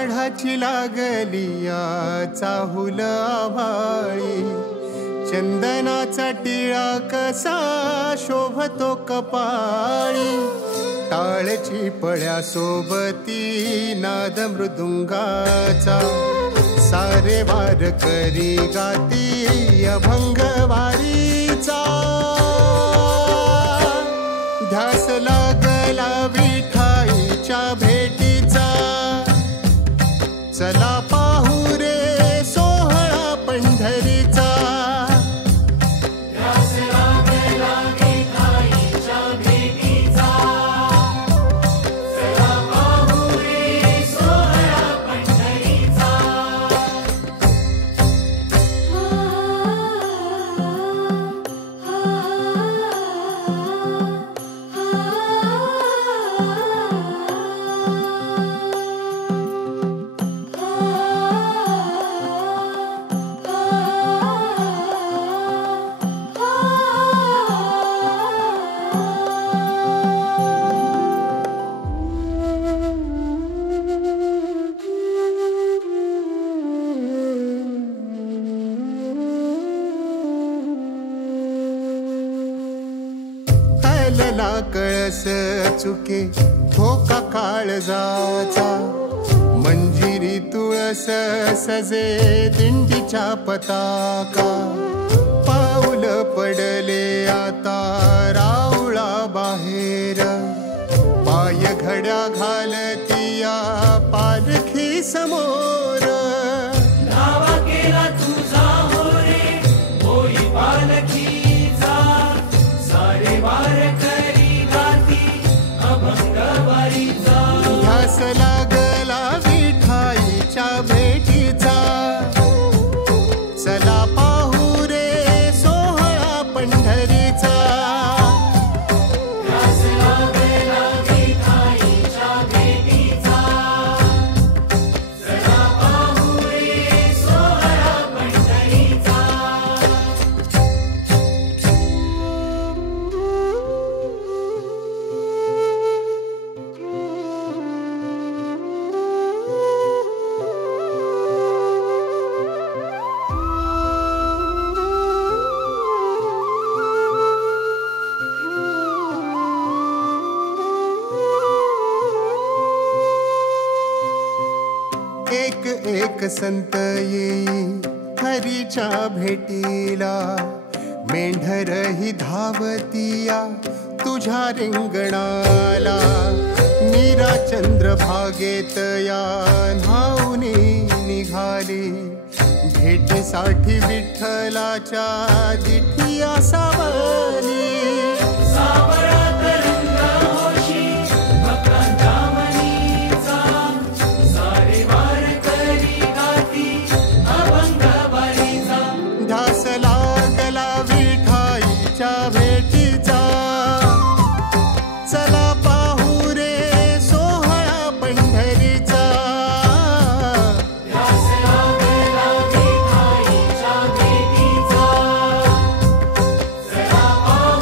आषाढाची लागली चाहुल आभाळी, चंदनाचा टिळा कसा शोभतो कपाळी, टाळची पळ्या सोबती नाद मृदुंगाचा, सारे वार करी गाती अभंग वारीचा, ध्यास लागला विठाईच्या भेटीचा, चला पाहू रे सोहळा पंढरीचा, ध्यास लागला विठाईच्या भेटीचा, चला पाहू रे सोहळा पंढरीचा. हलला कळस चुके धोका काळजाचा, मंजिरी तुळस सजे दिंडीच्या पताका, पाऊल पडले आता राऊळा बाहेर, पाय घड्या घालतिया पालखी समोर, धावा केला तुझा हो रे होई पालखीचा, सारे वार करी गाती अभंग वारीचा, ध्यास लागला विठाईच्या भेटीचा, चला पाहू रे सोहळा पंढरीचा, ध्यास लागला विठाईच्या भेटीचा, चला पाहू रे सोहळा पंढरीचा. एक एक संत येई हरीच्या भेटीला, मेंढर ही धावतिया तुझ्या रिंगणाला, मीरा चंद्र भागेत या न्हाऊनी निघाली, भेटीसाठी विठ्ठलाच्या दिठिया सावली, सावळा तरंग होशी भक्तांच्या मनीचा, सारे वार करी गाती अभंग वारीचा, ध्यास लागला विठाईच्या भेटीचा, चला पाहू रे सोहळा पंढरीचा, ध्यास लागला विठाईच्या भेटीचा, चला पाहू